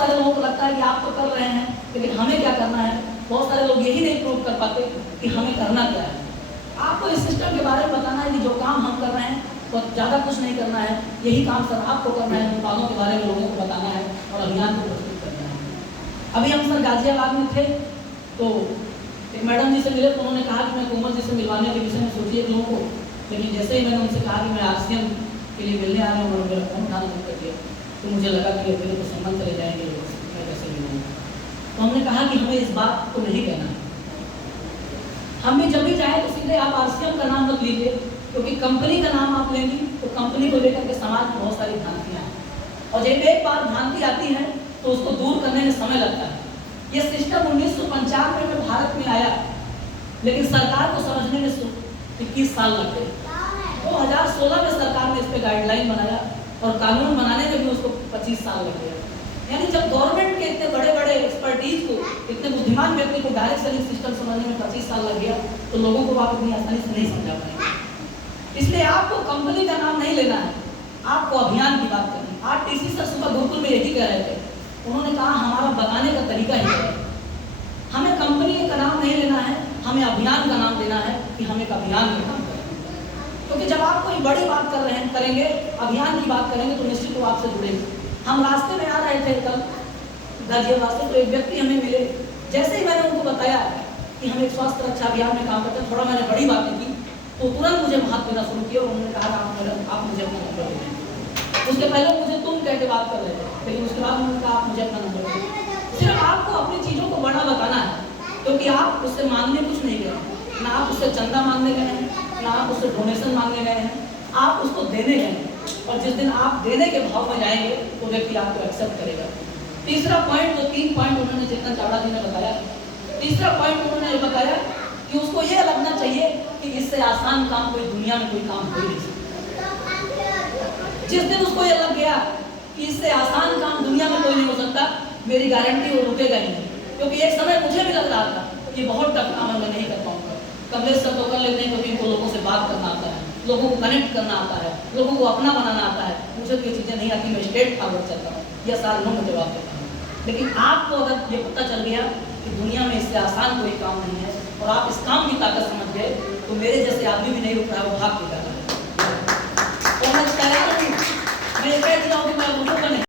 सारे लोगों को लगता है कि आप तो कर रहे हैं, लेकिन हमें क्या करना है। बहुत सारे लोग यही नहीं प्रूव कर पाते कि हमें करना क्या है। आपको इस सिस्टम के बारे में बताना है कि जो काम हम कर रहे हैं वो ज़्यादा कुछ नहीं करना है, यही काम सर आपको करना है। उत्पादों के बारे में लोगों को बताना है और अभियान को प्रस्तुत करना है। अभी हम सर गाजियाबाद में थे तो एक मैडम जी से मिले तो उन्होंने कहा कि मैं कोमल जी से मिलवाने के विषय में सोचिए लोगों को, लेकिन जैसे ही मैंने उनसे कहा कि मैं RCM के लिए मिलने आ रहा हूँ और मेरा फोन उठाना शुरू कर दिया तो मुझे लगा कि फिर तो संबंध चले जाएंगे लोगों से, मैं कैसे मिलूँगा। तो हमने कहा कि हमें इस बात को नहीं कहना है। हम भी जब भी जाए तो सीधे आप RCM का नाम मत लीजिए, क्योंकि कंपनी का नाम आप लेंगी तो कंपनी को लेकर के समाज में बहुत सारी भ्रांतियाँ हैं और जब एक बार भ्रांति आती है तो उसको दूर करने में समय लगता है। ये सिस्टम 1995 में भारत में आया, लेकिन सरकार को समझने में 21 साल लग गए। 2016 में सरकार ने इस पर गाइडलाइन बनाया और कानून बनाने में भी उसको 25 साल लग गया। यानी जब गवर्नमेंट के इतने बड़े बड़े एक्सपर्टीज को, इतने बुद्धिमान व्यक्ति को डायरेक्ट सेलिंग सिस्टम समझने में 25 साल लग गया तो लोगों को आप इतनी आसानी से नहीं समझा पाएंगे। इसलिए आपको कंपनी का नाम नहीं लेना है, आपको अभियान की बात करनी है। आज TC सर सुबह गुरुकुल में यही कह रहे थे, उन्होंने कहा हमारा बताने का तरीका ही है, हमें कंपनी का नाम नहीं लेना है, हमें अभियान का नाम देना है कि हम एक अभियान में काम करें। क्योंकि जब आप कोई बड़ी बात कर रहे हैं करेंगे, अभियान की बात करेंगे तो निश्चित वो आपसे जुड़ेंगे। हम रास्ते में आ रहे थे कल गाजियाबाद से, तो एक व्यक्ति हमें मिले। जैसे ही मैंने उनको बताया कि हम एक स्वास्थ्य रक्षा अभियान में काम करते हैं, थोड़ा मैंने बड़ी बातें की तो तुरंत मुझे हाथ देना शुरू किया और उन्होंने कहा आप मुझे अपना नंबर दें। उसके पहले मुझे तुम कह के बात कर रहे थे, लेकिन उसके बाद उन्होंने कहा आप मुझे अपना नंबर दें। सिर्फ आपको अपनी चीज़ों को बड़ा बताना है, क्योंकि आप उससे मांगने कुछ नहीं गए, ना आप उससे चंदा मांगने गए हैं, ना आप उससे डोनेशन मांगने गए हैं, आप उसको देने गए हैं। और जिस दिन आप देने के भाव में जाएंगे तो व्यक्ति आपको एक्सेप्ट करेगा। तीसरा पॉइंट, जो 3 पॉइंट उन्होंने चेतन चावड़ा जी ने बताया, तीसरा पॉइंट उन्होंने बताया कि उसको ये लगना चाहिए कि इससे आसान काम कोई दुनिया में कोई काम हो नहीं सकता। जिस दिन उसको ये लग गया कि इससे आसान काम दुनिया में कोई नहीं हो सकता, मेरी गारंटी वो रुकेगा ही नहीं। क्योंकि एक समय मुझे भी लग रहा था कि बहुत टफ काम है, मैं नहीं कर पाऊंगा। कमलेश सर तो कर लेते हैं क्योंकि इनको लोगों से बात करना आता है, लोगों को कनेक्ट करना आता है, लोगों को अपना बनाना आता है। मुझे तो ये चीज़ें नहीं आती, मैं स्ट्रेट फॉरवर्ड चलता हूँ या साल में जवाब देता हूँ। लेकिन आपको अगर ये पता चल गया कि दुनिया में इससे आसान कोई काम नहीं है और आप इस काम की ताकत समझ गए, तो मेरे जैसे आदमी भी नहीं रुक रहा है, वो भाग के कर रहा है। तो मैं तैयार हूँ, मैं कह दिया हूँ कि मैं लोगों का नहीं